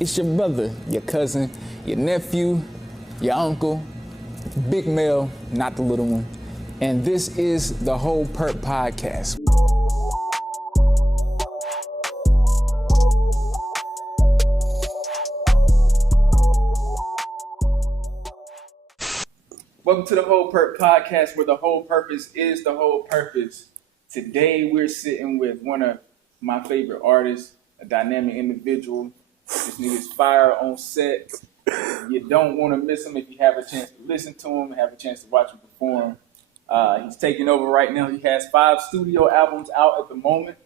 It's your brother, your cousin, your nephew, your uncle, big male, not the little one. And this is the Whole Purp podcast. Welcome to the Whole Purp podcast, where the whole purpose is the whole purpose. Today we're sitting with one of my favorite artists, a dynamic individual. This nigga's fire on set. You don't want to miss him if you have a chance to listen to him, have a chance to watch him perform. He's taking over right now. He has 5 studio albums out at the moment.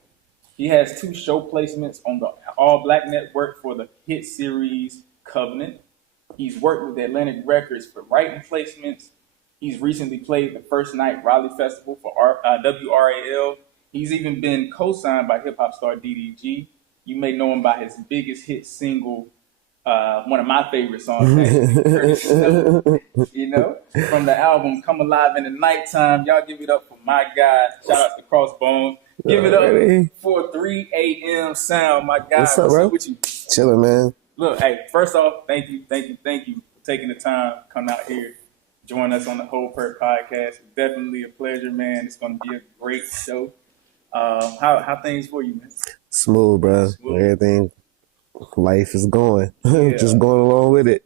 He has 2 show placements on the All Black Network for the hit series Covenant. He's worked with Atlantic Records for writing placements. He's recently played the first night Raleigh Festival for WRAL. He's even been co-signed by hip-hop star DDG. You may know him by his biggest hit single, one of my favorite songs, you know, from the album Come Alive in the Nighttime. Y'all give it up for my guy. Shout out to Crossbones. Give it up for 3AMsound, my guy. What's up, bro? With you? Chilling, man. Look, hey, first off, thank you for taking the time to come out here, join us on the Whole Purp podcast. It's definitely a pleasure, man. It's going to be a great show. How things for you, man? Smooth, bro. Smooth. Everything, life is going. Just going along with it.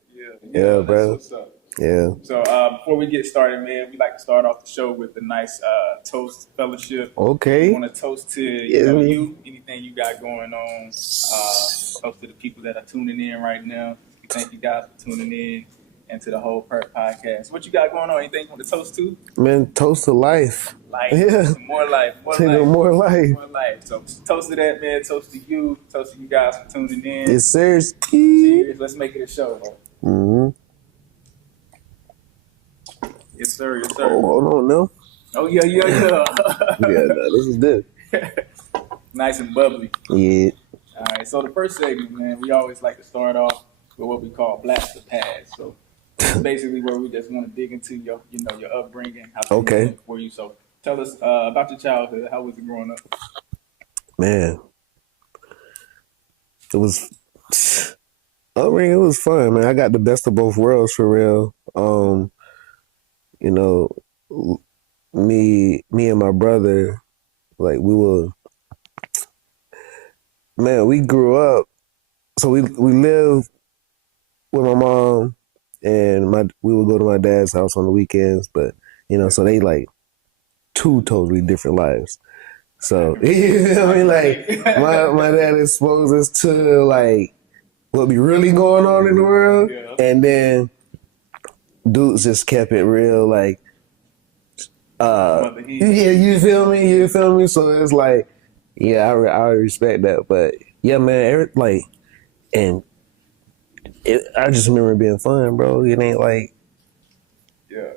Yeah, bro. What's up. Yeah. So before we get started, man, we like to start off the show with a nice toast fellowship. Okay. We want to toast to you, anything you got going on. Toast to the people that are tuning in right now. We thank you guys for tuning in and to the Whole Purp podcast. What you got going on? Anything you want to toast to? Man, toast to life. Yeah. More life. More life. So toast to that, man. Toast to you. Toast to you guys for tuning in. Yes, sir. Cheers. Let's make it a show, bro. Mm-hmm. Yes, sir. Oh, hold on, no. Oh, yeah. Yeah, no, this is good. Nice and bubbly. Yeah. All right, so the first segment, man, we always like to start off with what we call Blast the Past. So basically where we just want to dig into your upbringing, how things went for you. So tell us about your childhood. How was it growing up? Man, it was fun, man. I got the best of both worlds for real. You know, me and my brother, like we grew up. So we lived with my mom, and we would go to my dad's house on the weekends. But so they like 2 totally different lives. So you know what I mean? Like my dad exposed us to like what be really going on in the world, and then dudes just kept it real, like, you feel me? So it's like, I respect that, but yeah, man, I just remember it being fun, bro. It ain't like,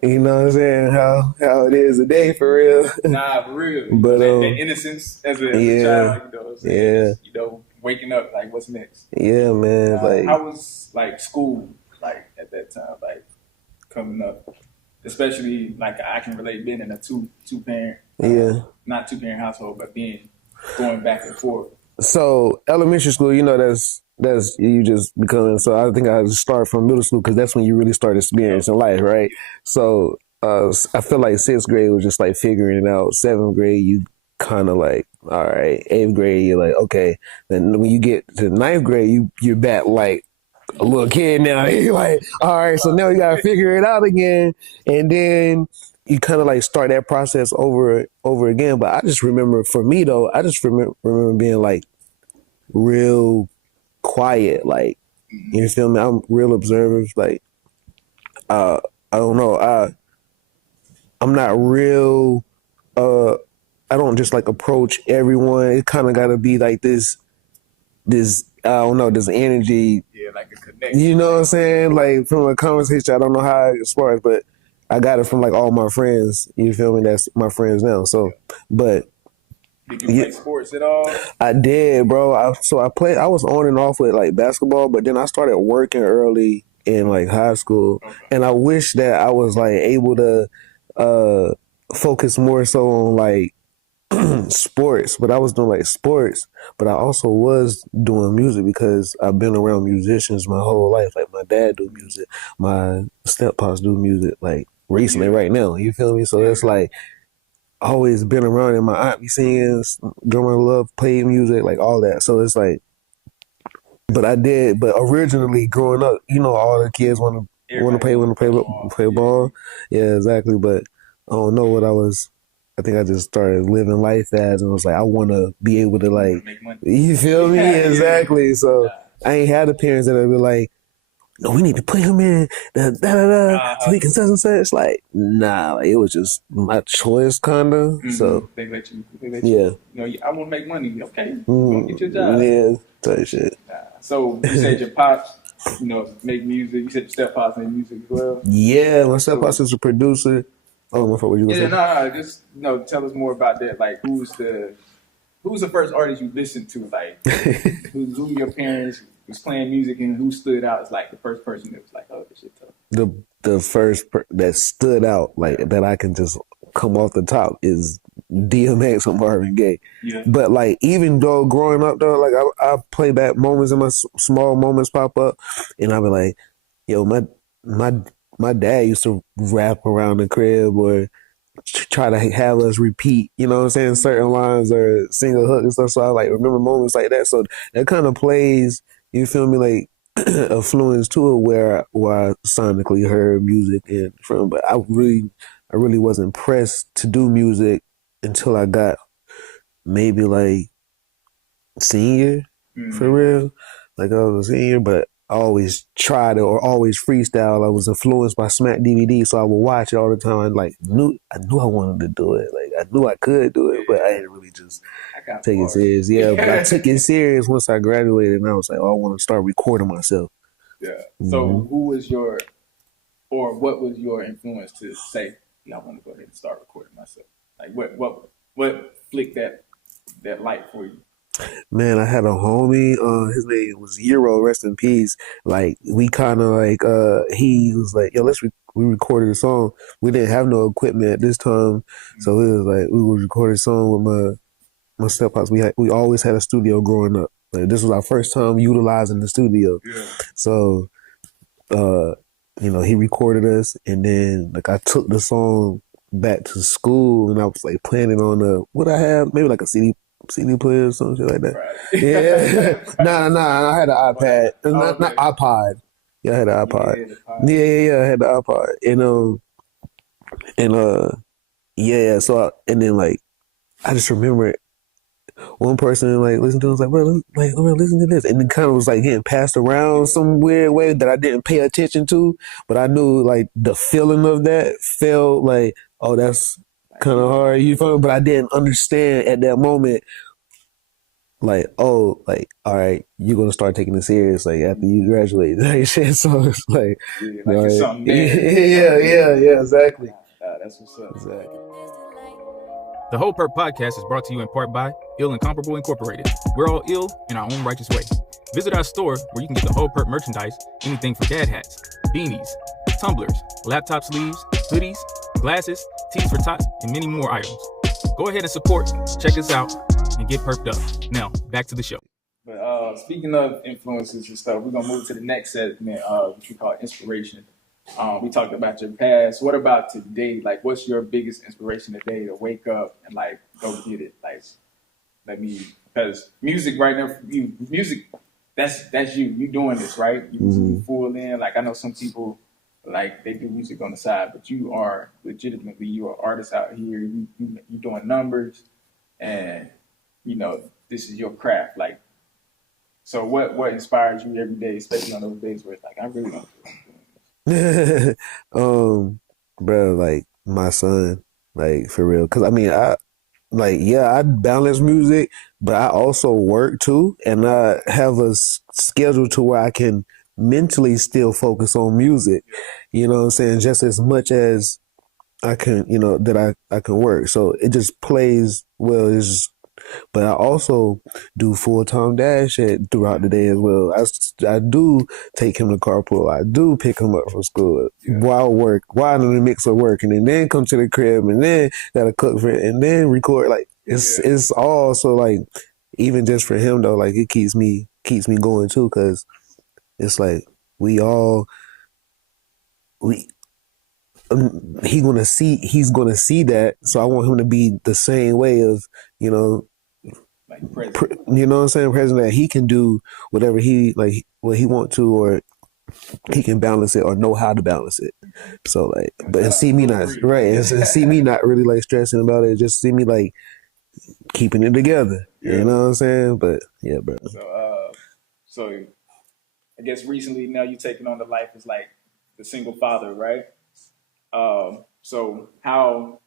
you know what I'm saying, how it is today, for real. Nah, for real. But the innocence as a child, waking up, like, what's next? Yeah, man. Like, how was like school, like at that time, like coming up, especially like I can relate being in a two parent, not 2-parent household, but going back and forth. So elementary school, that's you just becoming. So I think I start from middle school because that's when you really start experiencing life, right? So I feel like 6th grade was just like figuring it out. 7th grade, you kind of like, all right. 8th grade, you're like, okay. Then when you get to 9th grade, you're back like a little kid now. You're like, all right, so now you gotta figure it out again, and then you kind of like start that process over again. But I just remember, for me though, I just remember being like real quiet, like, you feel me? I'm real observant, like, I don't know, I'm not real, I don't just like approach everyone. It kind of gotta be like this, I don't know, this energy. Yeah, like a connection. You know what I'm saying? Like from a conversation, I don't know how as far as, but I got it from like all my friends. You feel me? That's my friends now. So, but. Did you play sports at all? I did, bro. I was on and off with like basketball, but then I started working early in like high school. Okay. And I wish that I was like able to focus more so on like sports, but I was doing like sports, but I also was doing music because I've been around musicians my whole life. Like my dad do music, my steppops do music. Like recently, right now, you feel me? So it's like always been around, and my aunt be singing, grandma love playing music, like all that. So it's like, but originally growing up, all the kids want to play ball. Yeah, exactly. But I don't know what I was. I think I just started living life as, and was like, I want to be able to like, Make money. you feel me? Exactly. So I ain't had the parents that would be like, no, we need to put him in so he can such and such. Like, nah, like, it was just my choice, kind of. So they let you. yeah. I want to make money. Okay, go get your job. Yeah, type shit. So you said your pops, make music. You said your step pops make music as well. Yeah, my step-pops is a producer. Oh, my fault. What you gonna say? No. Just tell us more about that. Like, who's the first artist you listened to? Like, who your parents was playing music and who stood out as like the first person that was like, oh, this shit tough. The first that stood out, like that I can just come off the top, is DMX or Marvin Gaye. Yeah. But like, even though growing up though, like I play back moments, and my small moments pop up, and I be like, yo, my dad used to rap around the crib or try to have us repeat, you know what I'm saying, certain lines or sing a hook and stuff. So I like remember moments like that. So that kind of plays, you feel me, like influence to it where I sonically heard music and from. But I really wasn't pressed to do music until I got maybe like senior, for real. Like I was a senior, but I always tried it or always freestyle. I was influenced by Smack DVD, so I would watch it all the time. I knew I wanted to do it. Like I knew I could do it, but I didn't really just take it serious. Yeah, but I took it serious once I graduated, and I was like, oh, I want to start recording myself. Yeah. So who was what was your influence to say, I want to go ahead and start recording myself? Like what flicked that light for you? Man, I had a homie, his name was Euro, rest in peace. Like, we kind of like, he was like, yo, we recorded a song. We didn't have no equipment at this time. So it was like, we would record a song with my stephouse. We always had a studio growing up. Like, this was our first time utilizing the studio. Yeah. So, he recorded us, and then like I took the song back to school, and I was like planning on what I have, maybe like a CD player or something like that. Right. Yeah. Nah. I had an iPad. Not iPod. Yeah, I had an iPod. Yeah. I had the iPod. So and then like I just remember one person like listened to it, was like, bro, listen to this. And it kind of was like getting passed around some weird way that I didn't pay attention to. But I knew like the feeling of that felt like, oh, that's kind of hard. You feel me? But I didn't understand at that moment, like, oh, like, all right, you're going to start taking it serious, like, after you graduate. Like, shit. So it's like, it's something yeah, exactly. That's what's up. Exactly. The Whole Purp podcast is brought to you in part by Ill Incomparable Incorporated. We're all ill in our own righteous way. Visit our store where you can get the Whole Purp merchandise, anything from dad hats, beanies, tumblers, laptop sleeves, hoodies, glasses, tees for tots, and many more items. Go ahead and support, check us out, and get perked up. Now, back to the show. But speaking of influences and stuff, we're going to move to the next segment, which we call inspiration. We talked about your past. What about today? Like, what's your biggest inspiration today to wake up and like go get it? Like, because music right now, that's you. You doing this, right? You full in. Like, I know some people like they do music on the side, but you are legitimately you're an artist out here. You doing numbers, and this is your craft. Like, so what inspires you every day, especially on those days where it's like I really don't feel bro, like my son, like for real. Cause I mean, I balance music, but I also work too. And I have a schedule to where I can mentally still focus on music, you know what I'm saying? Just as much as I can, that I can work. So it just plays well. But I also do full-time dad shit throughout the day as well. I do take him to carpool. I do pick him up from school while in the mix of working, and then come to the crib, and then gotta cook for it, and then record. Like, It's all so like even just for him though, like it keeps me going too, because it's like we all we he's gonna see that, so I want him to be the same way of, you know, like present. you know what I'm saying, present, that he can do whatever he like what he want to, or he can balance it or know how to balance it. So like, but and see me not right, and see me not really like stressing about it. Just see me like keeping it together. Yeah. You know what I'm saying? But yeah, bro. So I guess recently now you taking on the life as like the single father, right? So how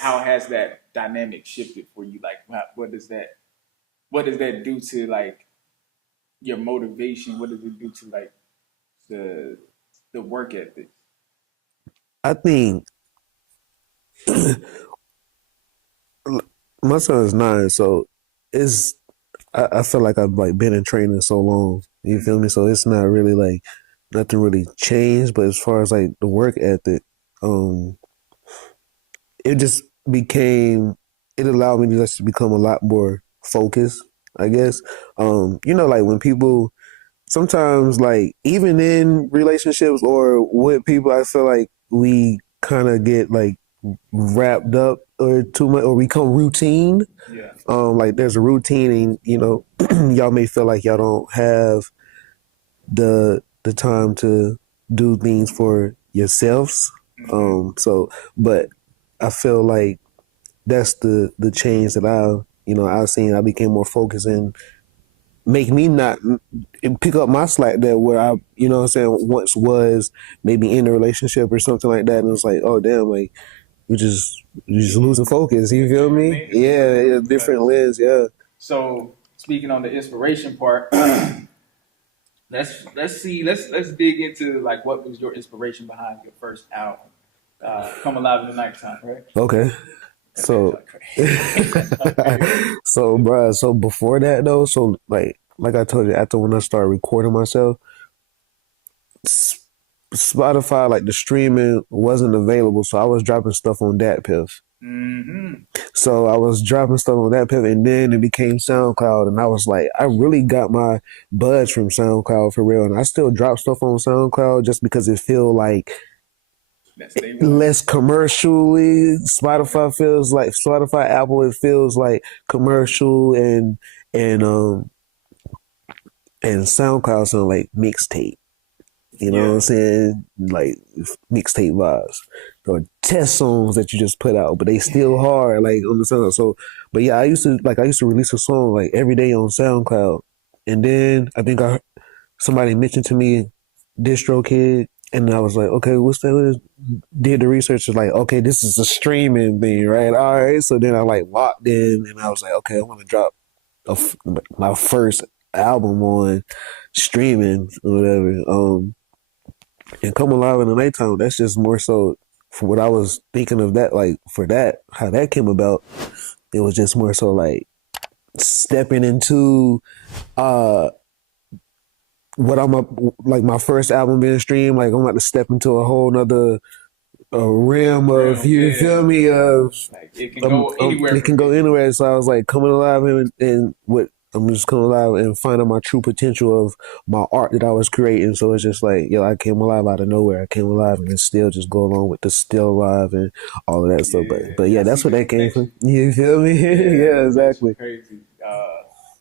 has that dynamic shifted for you? Like, what does that do to like your motivation? What does it do to like the work ethic? I think my son is 9, so it's I feel like I've like been in training so long. You feel me? So it's not really like nothing really changed. But as far as like the work ethic, it just became it allowed me to just become a lot more focused, I guess. You know, like when people sometimes like even in relationships or with people, I feel like we kind of get like wrapped up or too much or become routine. Yeah. Like there's a routine, and you know, y'all may feel like y'all don't have the time to do things for yourselves. So but I feel like that's the change that I've seen. I became more focused and make me not pick up my slack there where I, you know what I'm saying, once was maybe in a relationship or something like that. And it's like, oh, damn, like, you're just losing focus. You feel me? Yeah, different lens, yeah. So speaking on the inspiration part, let's dig into like what was your inspiration behind your first album, Come Alive in the Nighttime, right? Okay. So, so before that though, so like I told you, after when I started recording myself, Spotify, like the streaming wasn't available, so I was dropping stuff on DatPiff. So I was dropping stuff on DatPiff, and then it became SoundCloud, and I was like, I really got my buzz from SoundCloud for real, and I still drop stuff on SoundCloud just because it feel like less commercially. Spotify, Apple, it feels like commercial, and SoundCloud sound like mixtape. You know what I'm saying? Like mixtape vibes or test songs that you just put out, but they still hard like on the sound. So, but yeah, I used to release a song like every day on SoundCloud, and then I think somebody mentioned to me DistroKid. And I was like, okay, what's that? Did the research, was like, okay, this is a streaming thing, right? All right. So then I like locked in, and I was like, okay, I want to drop my first album on streaming or whatever. And Come Alive in the Nighttime, that's just more so for what I was thinking of that, like for that, how that came about. It was just more so like stepping into what like my first album being streamed, like I'm about to step into a whole nother realm of, you feel me, of like it can go anywhere. It can go anywhere. So I was like coming alive, and what I'm just coming alive and finding my true potential of my art that I was creating. So it's just like, yo, I came alive out of nowhere. I came alive, and then still just go along with the still alive and all of that stuff. But yeah, that's where that came from. You feel me? Yeah, exactly. Crazy.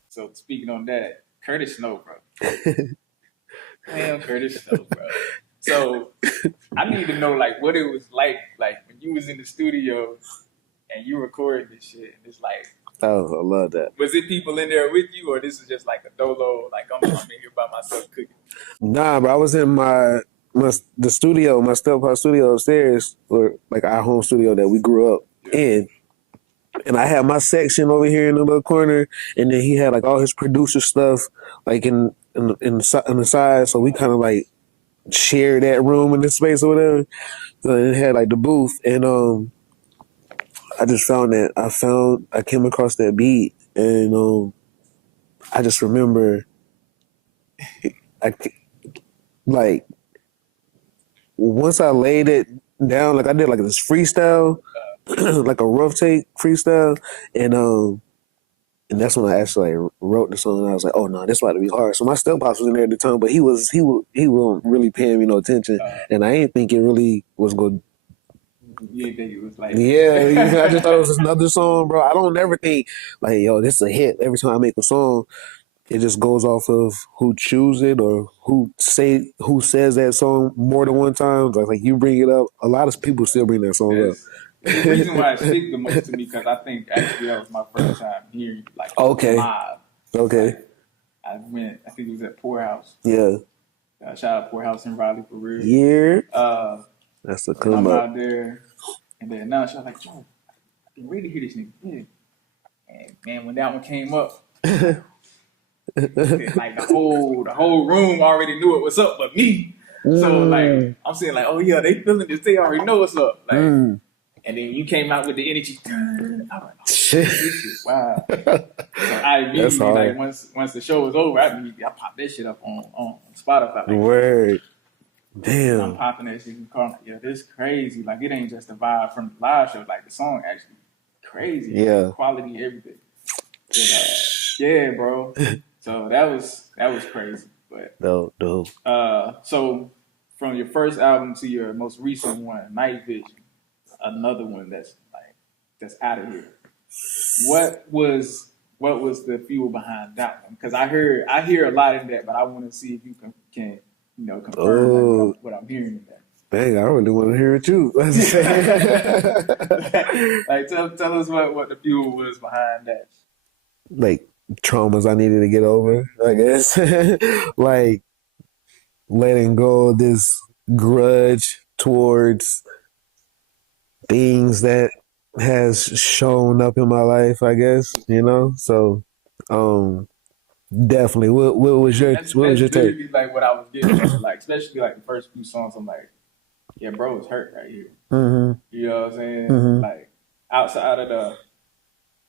So speaking on that, Curtis Snow, bro. Damn, Curtis Snow, bro. So I need to know like what it was like when you was in the studio and you recorded this shit, and it's like, oh, I love that. Was it people in there with you, or this is just like a dolo, like I'm in here by myself cooking? Nah, but I was in the studio, my stepfather's studio upstairs, or like our home studio that we grew up in. And I had my section over here in the little corner, and then he had like all his producer stuff like in the side. So we kind of like shared that room in the space or whatever. So it had like the booth, and I just found that I came across that beat, and I just remember like once I laid it down, like I did like this freestyle. like a rough take freestyle, and that's when I actually like wrote the song. And I was like, oh no, this about to be hard. So my step pops was in there at the time, but he wasn't really paying me no attention, and I didn't think it really was good. You didn't think it was like Yeah, I just thought it was just another song, bro. I don't ever think like, yo, this is a hit. Every time I make a song, it just goes off of who choose it or who says that song more than one time. Like you bring it up, a lot of people still bring that song up. The reason why it speaks the most to me because I think actually that was my first time hearing like Okay. live. Okay. Like, I think it was at Poorhouse. Yeah. Shout out Poorhouse in Raleigh for real. Yeah. That's the come I'm up. out there, and then now she's like, yo, I can really hear this nigga. Yeah. And man, when that one came up, like the whole room already knew it was up, but me. So like I'm saying like, oh yeah, they feeling this. They already know what's up. Like, and then you came out with the energy. I'm like, oh, shit, wow. So I immediately like once the show was over, I popped that shit up on Spotify. Like, Word. Damn. I'm popping that shit in the car. Like, yeah, this crazy. Like it ain't just a vibe from the live show. Like the song actually crazy. Yeah. Quality, everything. Yeah, bro. So that was crazy. But dope. So from your first album to your most recent one, Night Vision, another one that's out of here. What was the fuel behind that one? Because I hear a lot in that, but I want to see if you can confirm what I'm hearing in that. Dang, I really want to hear it too. Like tell us what the fuel was behind that. Like traumas I needed to get over, I guess. Like letting go of this grudge towards things that has shown up in my life, I guess, So definitely. What was your take? Like what I was getting at, like especially like the first few songs, I'm like, yeah, bro, it's hurt right here. Mm-hmm. You know what I'm saying? Mm-hmm. Like outside of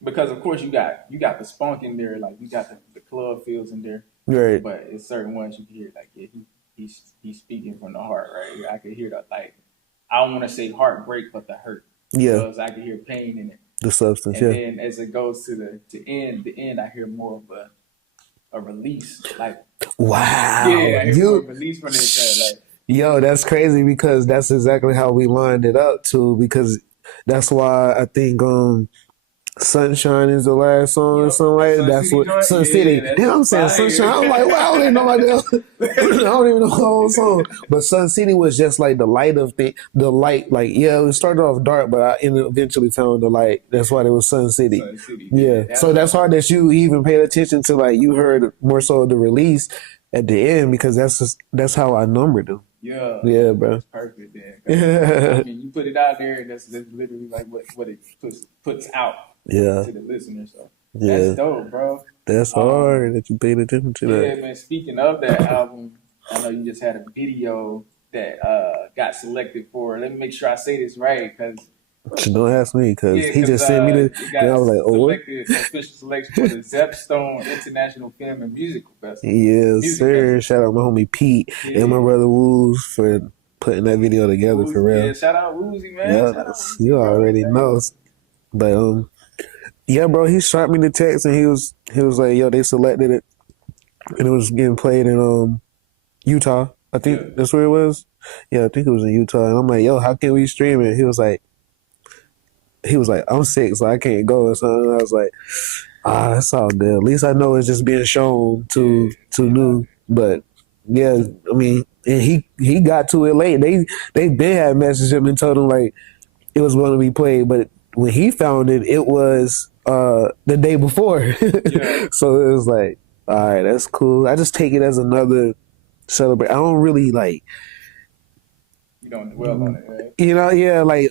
because of course you got the spunk in there, like you got the club feels in there, right? But it's certain ones you can hear like, yeah, he's speaking from the heart, right? I could hear that, like I don't want to say heartbreak, but the hurt. Yeah, because I can hear pain in it, the substance. And yeah. then as it goes to the end, I hear more of a release, like wow, yeah, I hear more release from it. Like, yo, that's crazy because that's exactly how we lined it up too. Because that's why I think Sunshine is the last song or something like that. That's what Sun City. Damn, I'm saying Sunshine. I'm like, wow, I don't even know my damn. I don't even know the whole song. But Sun City was just like the light of the light. Like, yeah, it started off dark, but I ended up eventually found the light. That's why it was Sun City. Sun City. Yeah. So that's hard that you even paid attention to, like, you heard more so the release at the end because that's how I numbered them. Yeah, bro. That's perfect, then. I mean, you put it out there, and that's literally like what it puts out. Yeah. To the listener, so that's dope, bro. That's hard that you paid attention to that. Yeah, man. Speaking of that album, I know you just had a video that got selected for. Let me make sure I say this right, because don't ask me, because he just sent me the. And I was like, oh, what? Official selection for the Zepstone International Film and Musical Festival. Yes, sir. Shout out my homie Pete and my brother Woos for putting that video together for real. Yeah, shout out Woozy, man. Yeah, you already know. But yeah, bro, he shot me the text and he was like, yo, they selected it and it was getting played in Utah. I think that's where it was. Yeah, I think it was in Utah. And I'm like, yo, how can we stream it? He was like, I'm sick, so I can't go or something. And I was like, that's all good. At least I know it's just being shown to new. But yeah, I mean, and he got to it late. They been had messaged him and told him like it was going to be played, but when he found it, it was the day before. So it was like, all right, that's cool. I just take it as another celebration. I don't really like. You don't dwell on it, right? Like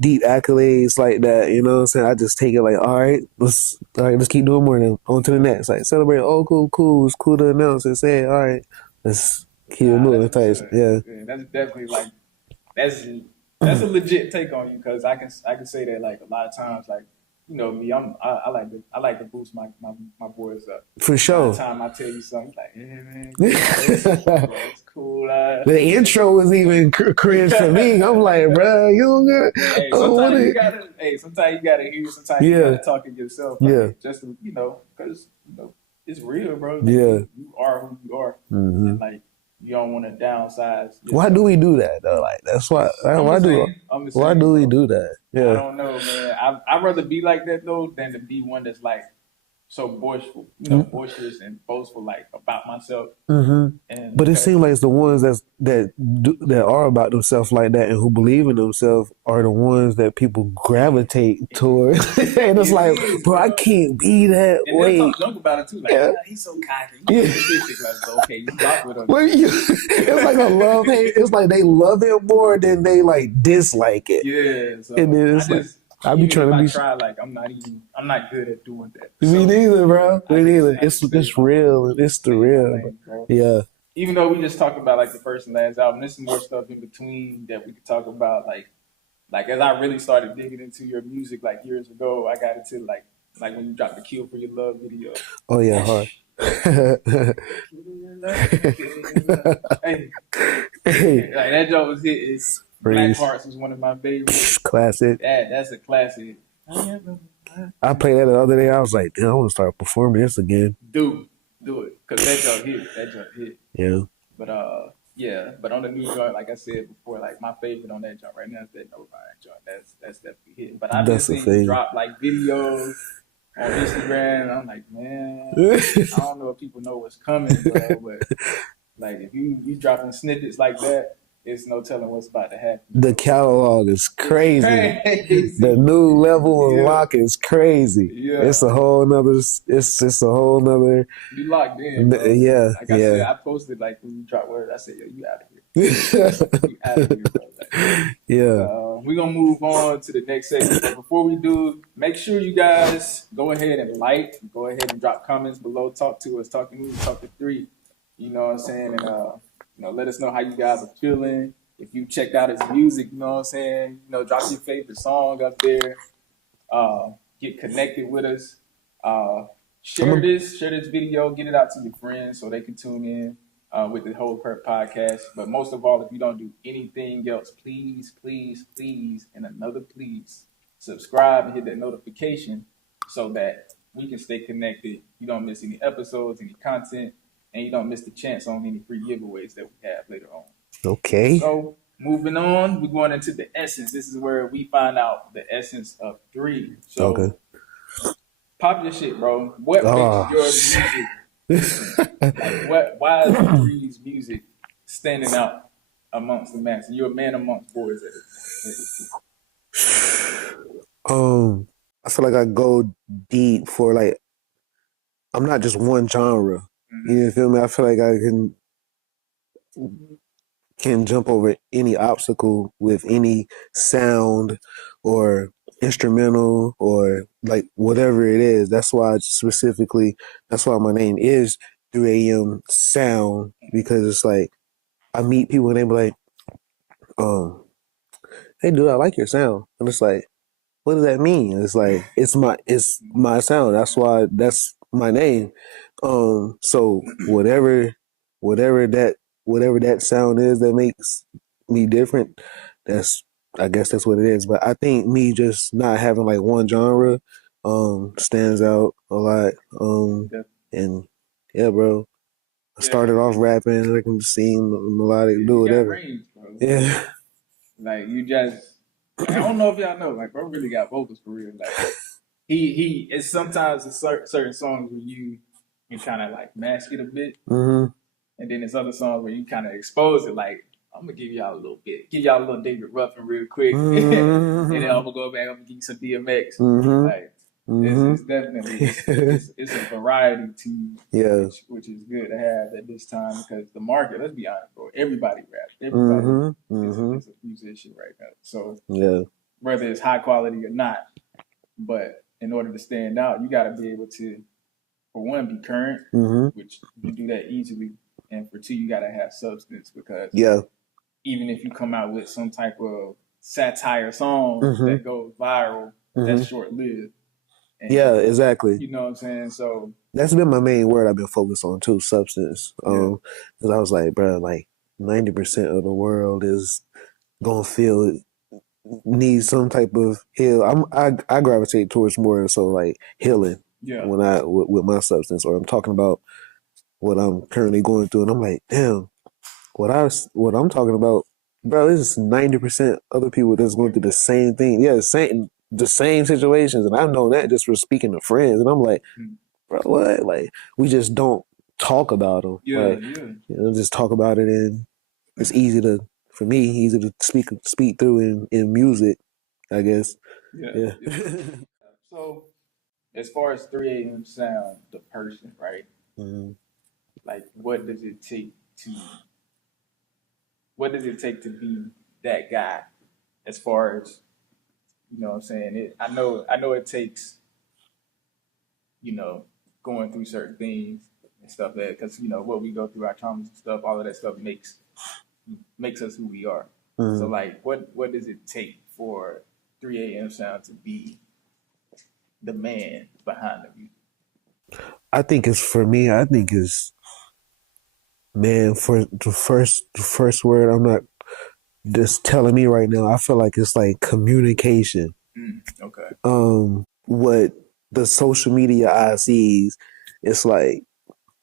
deep accolades like that. You know what I'm saying? I just take it like, all right, let's keep doing more. Then on to the next. Like celebrate. Oh, cool. It's cool to announce and say, all right, let's keep it moving. Yeah, that's definitely like that's a legit take on you, because I can say that like a lot of times, like, you know me, I like to boost my boys up. For sure. By the time I tell you something, like, yeah, man, it's cool. The intro was even cringe for me. I'm like, bro, you don't get. Hey, sometimes you gotta hear. Sometimes you gotta talk to yourself. Like, just to, because it's real, bro. Like, you are who you are, and like you don't want to downsize. Why do we do that though? Like that's why. Why do we do that? Yeah, I don't know, man. I'd rather be like that though than to be one that's like so boisterous, boisterous and boastful, like about myself. And but it seems like it's the ones that are about themselves like that and who believe in themselves are the ones that people gravitate toward. And it's like, bro, I can't be that way. And they'll talk about it too, like, he's so cocky. Okay, you rock with him. It's like a love hate. It's like they love it more than they like dislike it. Yeah, so and then it's I be trying to be. Like I'm not good at doing that. Me neither, bro. Me neither. It's real. It's the real. Yeah. Even though we just talked about like the first and last album, there's some more stuff in between that we could talk about. Like as I really started digging into your music like years ago, I got into like when you dropped the "Kill for Your Love" video. Oh yeah, hard. Hey, like that joke was hit. Black Hearts was one of my favorites. Classic. That's a classic. I played that the other day. I was like, damn, I want to start performing this again. Do it. Because that joke hit. Yeah. But but on the new joint, like I said before, like my favorite on that joint right now is that No Line joint. That's definitely hitting. But I've been seeing you drop like videos on Instagram. I'm like, man, I don't know if people know what's coming, bro. But like if you dropping snippets like that, it's no telling what's about to happen. The catalog is crazy. The new level unlock is crazy. Yeah. It's a whole nother. It's a whole nother. You locked in, bro. Yeah. Like I said, I posted like when you drop words. I said, yo, you out of here. You out of here, bro. Like, yeah. We're gonna move on to the next segment. But before we do, make sure you guys go ahead and go ahead and drop comments below. Talk to us. Talk to me. Talk to 3. You know what I'm saying? And let us know how you guys are feeling. If you checked out his music, you know what I'm saying? Drop your favorite song up there. Get connected with us. Share this video. Get it out to your friends so they can tune in with the Whole Purp podcast. But most of all, if you don't do anything else, please, and another please, subscribe and hit that notification so that we can stay connected. You don't miss any episodes, any content. And you don't miss the chance on any free giveaways that we have later on. Okay. So moving on, we're going into the essence. This is where we find out the essence of 3. So pop your shit, bro. What makes your music? Why is 3's music standing out amongst the masses? You're a man amongst boys. I feel like I go deep for like. I'm not just one genre. You feel me? I feel like I can jump over any obstacle with any sound or instrumental or like whatever it is. That's why my name is 3AMsound, because it's like I meet people and they be like, hey dude, I like your sound. And it's like, what does that mean? It's like it's my sound. That's why that's my name. So whatever that sound is that makes me different, I guess that's what it is. But I think me just not having like one genre stands out a lot. And yeah, bro. I started off rapping, I can sing, melodic, do whatever. Range, bro. Yeah. Like you just I don't know if y'all know, like bro really got vocals for real. Like he it's sometimes it's certain songs where you kind of like mask it a bit, and then there's other songs where you kind of expose it. Like I'm gonna give y'all a little David Ruffin real quick, and then I'm gonna go back. I'm gonna give you some DMX. Like it's definitely it's a variety to which is good to have at this time, because the market. Let's be honest, bro. Everybody raps. Everybody is a musician right now. So whether it's high quality or not, but in order to stand out, you got to be able to, for one, be current, which you do that easily, and for 2, you got to have substance, because even if you come out with some type of satire song that goes viral, that's short lived. And, exactly. You know what I'm saying? So that's been my main word I've been focused on too, substance. Because I was like, bro, like 90% of the world is gonna feel needs some type of heal. I gravitate towards more so like healing Yeah. when with my substance, or I'm talking about what I'm currently going through, and I'm like, damn, what I'm talking about, bro. This is 90% other people that's going through the same thing. Yeah, the same situations, and I know that just for speaking to friends, and I'm like, bro, what? Like we just don't talk about them. Yeah, Like, yeah. just talk about it, and it's easy to for me easy to speak through in music, I guess. Yeah. Yeah. So, as far as 3AM Sound, the person, right? Mhm. Like, what does it take to be that guy? As far as what I'm saying, I know it takes going through certain things and stuff that because what we go through, our traumas and stuff, all of that stuff makes us who we are. So like, what does it take for 3AM Sound to be the man behind the music? I think it's for me. I think it's man for the first word. I'm not just telling me right now. I feel like it's like communication. Okay. What the social media I sees, it's like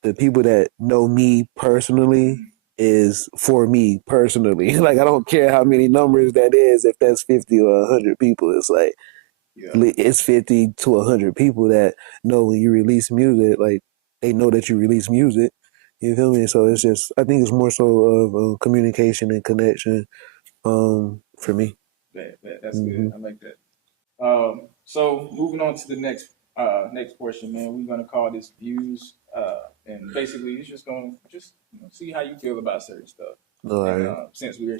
the people that know me personally is for me personally. Like I don't care how many numbers that is. If that's 50 or 100 people, it's like it's 50 to 100 people that know when you release music. Like they know that you release music. You feel me? So it's just I think it's more so of communication and connection. For me. That's good. I like that. So moving on to the next portion, man. We're gonna call this views, and basically it's just gonna see how you feel about certain stuff. All And right. since we're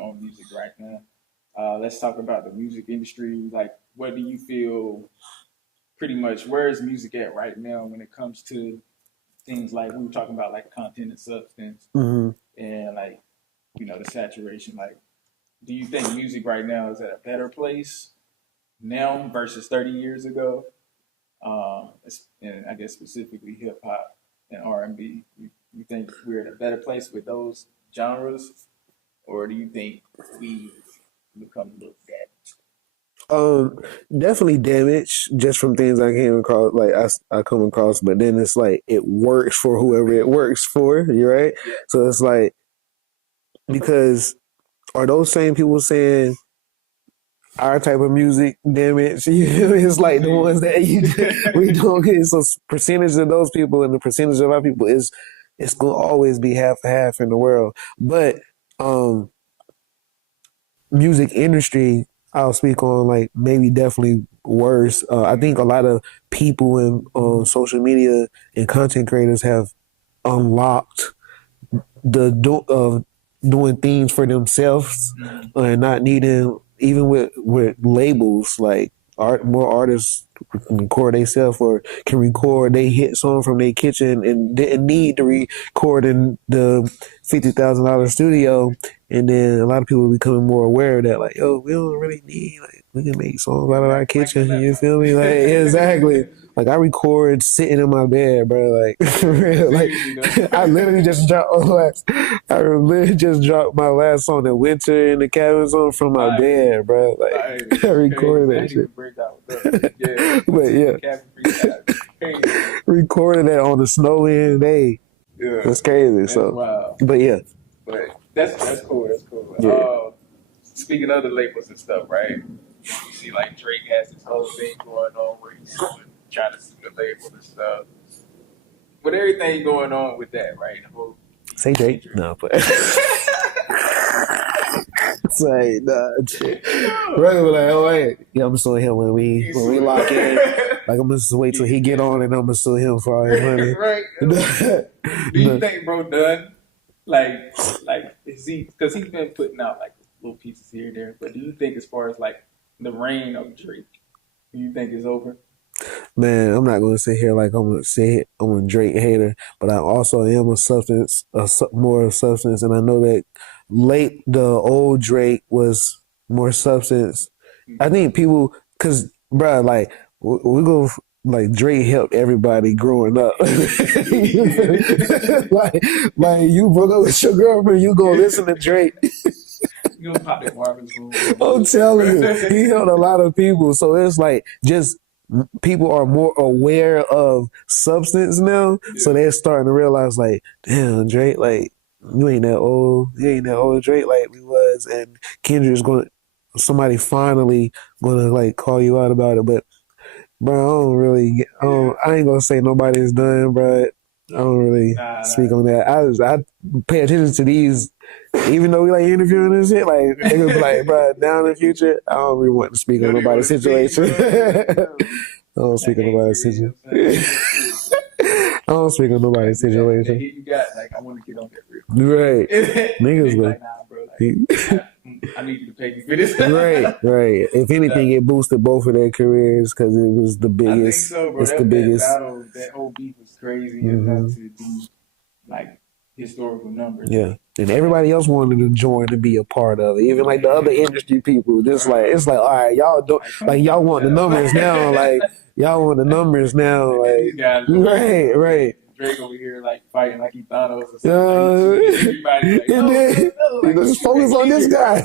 on music right now, let's talk about the music industry. Like, what do you feel? Pretty much, where is music at right now when it comes to things like we were talking about, like content and substance, and like the saturation. Like, do you think music right now is at a better place now versus 30 years ago? And I guess specifically hip hop and R&B. You think we're in a better place with those genres, or do you think we become a little dead? Definitely damage just from things I came across, like I come across, but then it's like it works for whoever it works for, you right? Yeah. So it's like because are those same people saying our type of music damage? It's like the ones that we don't get. So percentage of those people and the percentage of our people is it's gonna always be half and half in the world. But music industry, I'll speak on like maybe definitely worse. I think a lot of people in on social media and content creators have unlocked the doing things for themselves and not needing even with labels like more artists can record themselves or can record they hit song from their kitchen and didn't need to record in the $50,000 studio. And then a lot of people are becoming more aware of that, like, yo, we don't really need, like, we can make songs out of our kitchen. You feel me? Like, exactly. Like, I record sitting in my bed, bro. Like, for real. Like, I literally just dropped my last song, the Winter in the Cabin song, from my bed, bro. Like, I recorded that shit. Yeah. But yeah, recorded that on a snowy day. Yeah. That's crazy. That's So, wild. but yeah. But that's cool. That's cool. Yeah. Speaking of the labels and stuff, right? You see, like Drake has this whole thing going on where he's trying to sue the label and stuff. With everything going on with that, right? The whole Say Drake. No, but say nah. Brother was like, oh wait, yeah, I'm suing him when we lock in. Like I'm gonna wait till he get on and I'm gonna sue him for all his money. Right. Do you think bro done? Like is he? Because he's been putting out like little pieces here and there. But do you think, as far as like the reign of Drake, do you think it's over? Man, I'm not gonna sit here like I'm a Drake hater, but I also am more of substance, and I know that the old Drake was more substance. I think people, cause bruh, like we go like Drake helped everybody growing up. like you broke up with your girlfriend, you go listen to Drake. You gonna pop that Marvin's room. I'm telling you, he helped a lot of people. So it's like just people are more aware of substance now. Yeah. So they're starting to realize like, damn, Drake, like you ain't that old. You ain't that old Drake like we was. And Kendrick's somebody finally gonna like call you out about it. But bro, I ain't gonna say nobody's done, bro. I don't really speak on that. I pay attention to these, even though we like interviewing and shit. Like niggas be like, bro, down in the future, I don't really want to speak on nobody's situation. I don't speak on nobody's situation. I don't speak on nobody's situation. You got like I want to get on that real. Right, niggas like, nah, bro. Like, I need you to pay me for this. right. If anything, it boosted both of their careers because it was the biggest. I think so, bro. It's the biggest. That whole beef was crazy enough to do like historical numbers. Yeah, and everybody else wanted to join to be a part of it. Even like the other industry people, just like it's like, all right, y'all don't like y'all want the numbers now, like y'all want the numbers now, like these guys, right. Drake over here like fighting like he Thanos or something. Everybody like, just focus on this guy.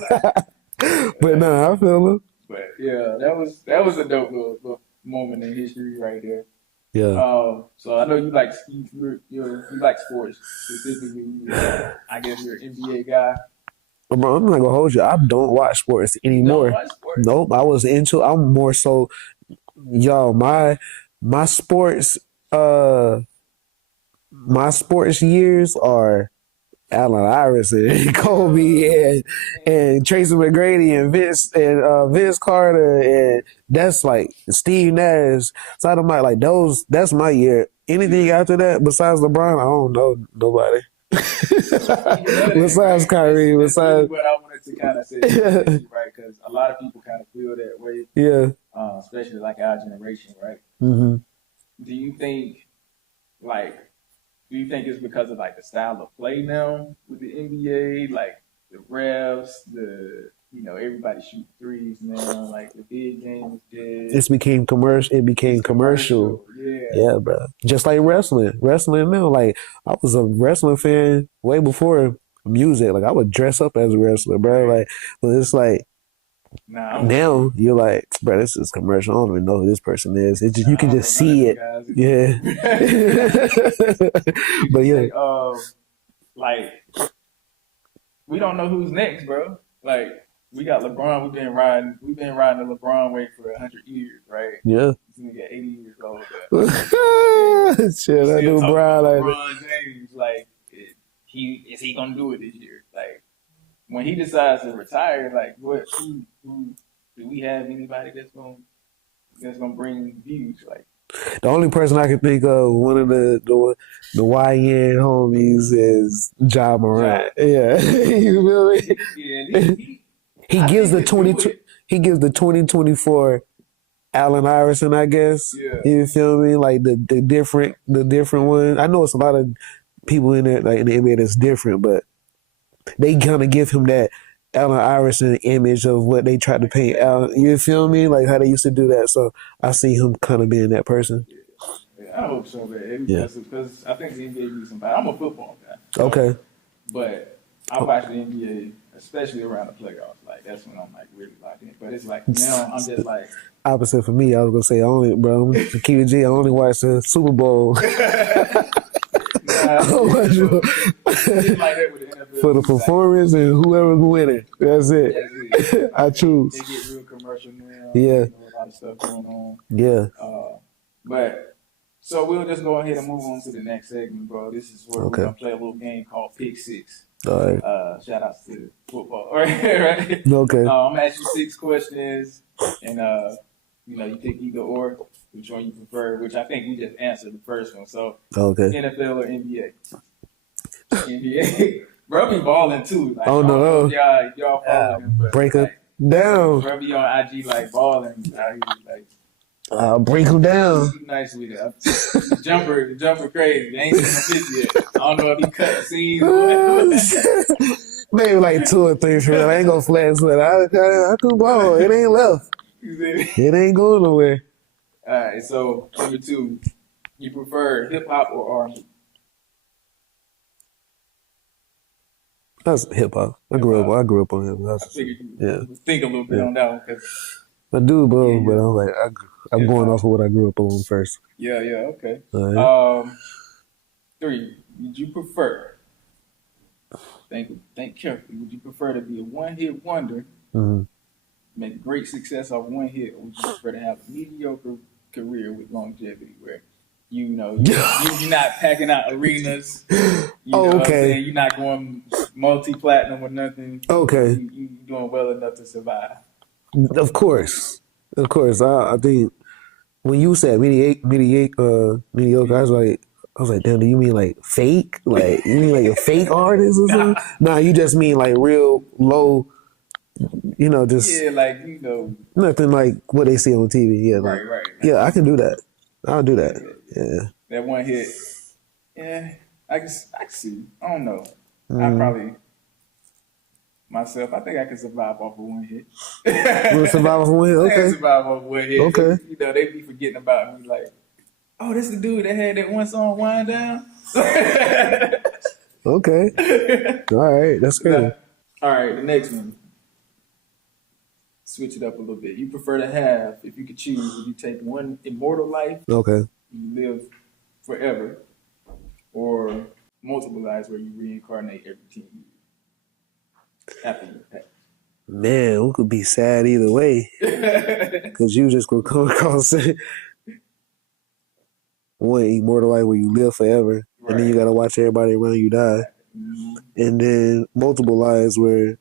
But nah, I feel him. But yeah, that was a dope little moment in history right there. Yeah. So I know you like you like sports specifically. I guess you're an NBA guy. Bro, I'm not gonna hold you. I don't watch sports anymore. Don't watch sports? Nope. I'm more so, yo, my sports years are Allen Iverson and Kobe and Tracy McGrady and Vince Carter, and that's like Steve Nash. So I'm like those. That's my year. Anything after that besides LeBron, I don't know nobody. Besides Kyrie, besides what I wanted to kind of say, right? Because a lot of people kind of feel that way. Yeah. Especially like our generation, right? Mm-hmm. Do you think it's because of like the style of play now with the NBA, like the refs, everybody shoot threes now, like the big game is dead. It became commercial. Yeah, bro. Just like wrestling now. Like I was a wrestling fan way before music. Like I would dress up as a wrestler, bro. Like, but it's like now you're like, bro, this is commercial. I don't even know who this person is. It's just you can just see it. Yeah. But yeah, like we don't know who's next, bro. Like we got LeBron. We've been riding the LeBron wave for 100 years, right? Yeah. He's gonna get 80 years old. Shit, I knew Brian like LeBron James, like is he gonna do it this year? Like when he decides to retire, like who do we have anybody that's gonna bring views? Like the only person I can think of, one of the YN homies is Ja Morant. Yeah, you feel me? Yeah, he gives the 2024 Allen Iverson, I guess. Yeah. You feel me? Like the different one. I know it's a lot of people in there like in the NBA that's different, but they kind of give him that Allen Iverson image of what they tried to paint out. You feel me? Like how they used to do that. So I see him kind of being that person. Yeah, I hope so, man. Yeah. Because I think the NBA needs somebody. I'm a football guy. Okay. But I watch the NBA, especially around the playoffs. Like that's when I'm like really locked in. But it's like now I'm just like opposite for me. I was gonna say I only watch the Super Bowl. For the performance and whoever's winning. That's it. I choose. They get real commercial now. Yeah. A lot of stuff going on. Yeah. But so we'll just go ahead and move on to the next segment, bro. This is where we're gonna play a little game called Pick Six. All right. Shout outs to football. right? Okay. I'm gonna ask you 6 questions, and you pick either or, which one you prefer. Which I think we just answered the first one. So okay. NFL or NBA? NBA. Bro be balling too. Like, oh no. Y'all following him, break it down. Bro be on IG like balling. I'll break him down. Nice with it. The jumper crazy. They ain't seen no 50 yet. I don't know if he cut scenes. Maybe like 2 or 3 for real. I ain't gonna flex with it. I can ball. It ain't left. It ain't going nowhere. All right. So number 2, you prefer hip hop or R&B? That's hip hop. I grew up on hip hop. I figured you Yeah. would think a little bit on that one because I do, bro, Yeah, but I'm like, I'm going off of what I grew up on first. yeah, okay. All right. 3, would you prefer? Think carefully. Would you prefer to be a one-hit wonder, make great success off one hit, or would you prefer to have a mediocre career with longevity, where you're not packing out arenas? You know what I'm saying? You're not going multi-platinum or nothing. Okay. You doing well enough to survive. Of course. I think when you said mediocre, I was like, damn, do you mean like fake? Like, you mean like a fake artist or something? Nah, you just mean like real low, just nothing like what they see on TV. Yeah, Right. Yeah, I can do that. I'll do that. Yeah. That one hit. Yeah, I can see. I don't know. I probably myself. I think I can survive off of one hit. Will survive off one hit? Okay. I can survive off one hit. Okay. They be forgetting about me. Like, oh, this the dude that had that one song, Wind Down. Okay. All right, that's good. All right, the next one. Switch it up a little bit. You prefer to have, if you could choose, would you take one immortal life? Okay. You live forever, or multiple lives where you reincarnate every 10 years after you pass? Man, we could be sad either way. Because you just gonna come across one immortal life where you live forever, and then you gotta watch everybody around you die. And then multiple lives where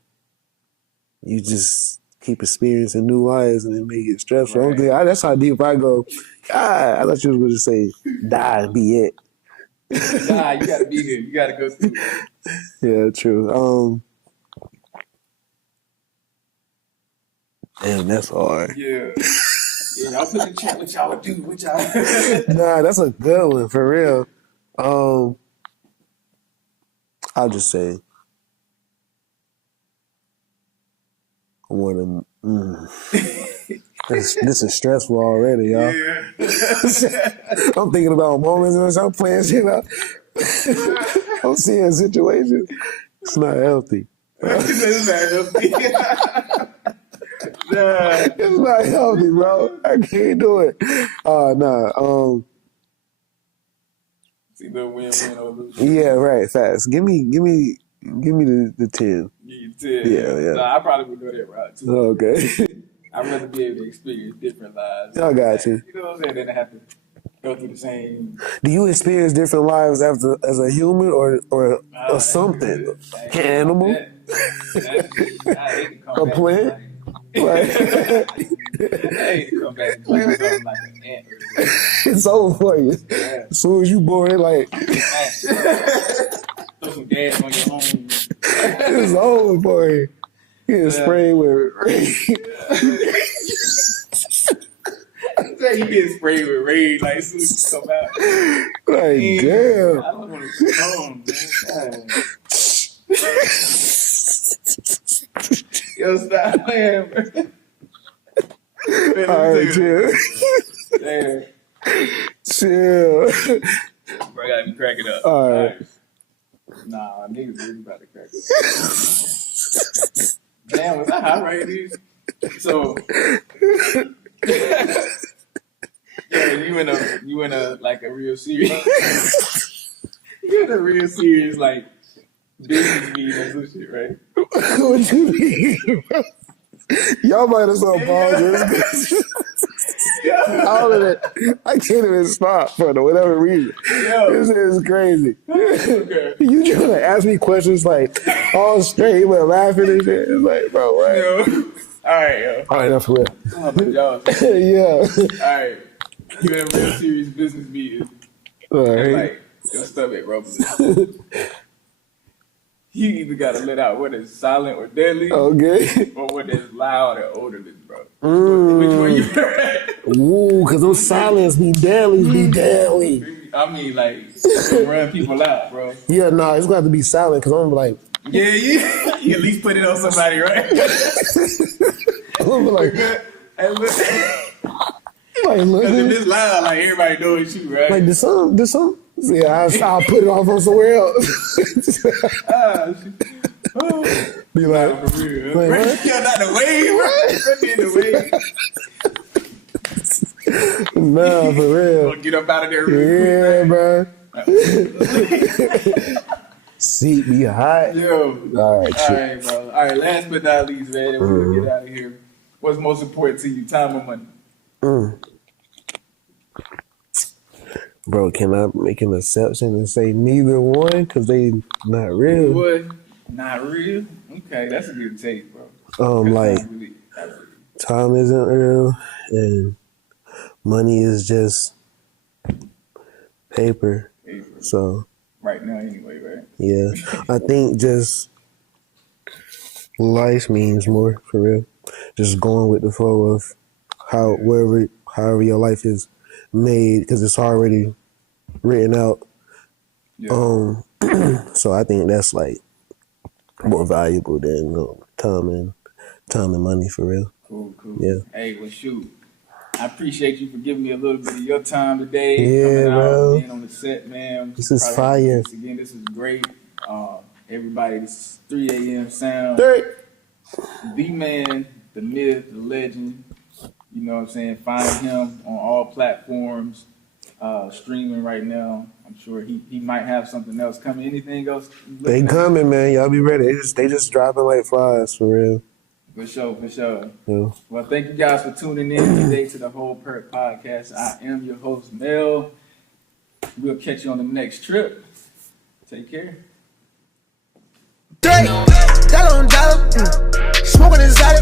you just keep experiencing new lives and it make it stressful. Right. That's how deep I go. I thought you was going to say die and be it. Nah, you gotta be here. You gotta go through it. Yeah, true. Damn, that's hard. Yeah, y'all put in the chat what y'all would do. Nah, that's a good one for real. I'll just say I want to. This is stressful already, y'all. Yeah. I'm thinking about moments and I'm playing shit out. I'm seeing situations. It's not healthy. It's not healthy. Nah. It's not healthy, bro. I can't do it. Nah. See the win or lose. Yeah, right. Fast. Give me the 10. You 10. Yeah. Nah, I probably would go that route too. Okay. I'd rather be able to experience different lives. I got you. You know what I'm saying? Then I have to go through the same. Do you experience different lives as a human or something? Animal? A plant? I hate to come back and do something like an ant. It's over for you. Yeah. As soon as you born, like throw some gas on your home. it's over for you. Getting sprayed with rain. You get sprayed with rain like as soon as you come out. Like, damn. I don't want to come home, man. Yo, stop playing, bro. All right, chill. Damn. Chill. Bro, I gotta be cracking up. All right. Nah, niggas really about to crack up. Damn, was that hot right dude? So, yeah, you in a like a real serious, you in a real serious like business meeting or some shit, right? What you mean? Y'all might as well pause this. All of it. I can't even stop for whatever reason. This is crazy. Okay. You trying to ask me questions like all straight, but laughing and shit. It's like, bro, what? Yo. All right, yo. All right, that's for real. Oh, but y'all. Yeah. All right. You in a real serious business meeting. All right. Like, your stomach rumbling. You either gotta let out what is silent or deadly, Okay. or what is loud or odorless, bro. Which one you prefer? Ooh, because those silence be deadly. I mean, like, run people out, bro. Yeah, nah, it's got to be silent because I'm like, Yeah, you at least put it on somebody, right? I'm like, Hey, look. Like, look, Because if it's loud, like everybody knows you, right? like, this song. Yeah, I'll put it off on somewhere else. Be like, for real. like, Right? what? You're not the wave, right? The wave. Nah, for real. Gonna get up out of there real quick. Yeah, bro. Seat be hot. Yo. All right, shit. All right, bro. All right, last but not least, man, and we're gonna get out of here. What's most important to you, time or money? Bro, can I make an exception and say neither one? Because they not real. What? Not real? Okay, that's a good take, bro. Like, That's really- time isn't real and money is just paper. So, right now, anyway, right? yeah. I think just life means more, for real. Just going with the flow of however your life is made, because it's already written out. Yeah. So I think that's like more valuable than time and money, for real. Cool. Yeah. Hey, well, shoot. I appreciate you for giving me a little bit of your time today. Yeah, coming out, bro. being on the set, man. This is Probably fire. once again, this is great. Everybody, this is 3AMsound. The man, the myth, the legend. You know what I'm saying? Find him on all platforms, streaming right now. I'm sure he might have something else coming. Anything else? They coming, man. Y'all be ready. They just dropping like flies, for real. For sure. Yeah. Well, thank you guys for tuning in today to the Whole Purp Podcast. I am your host, Mel. We'll catch you on the next trip. Take care. Dollar on dollar, smoking exotic.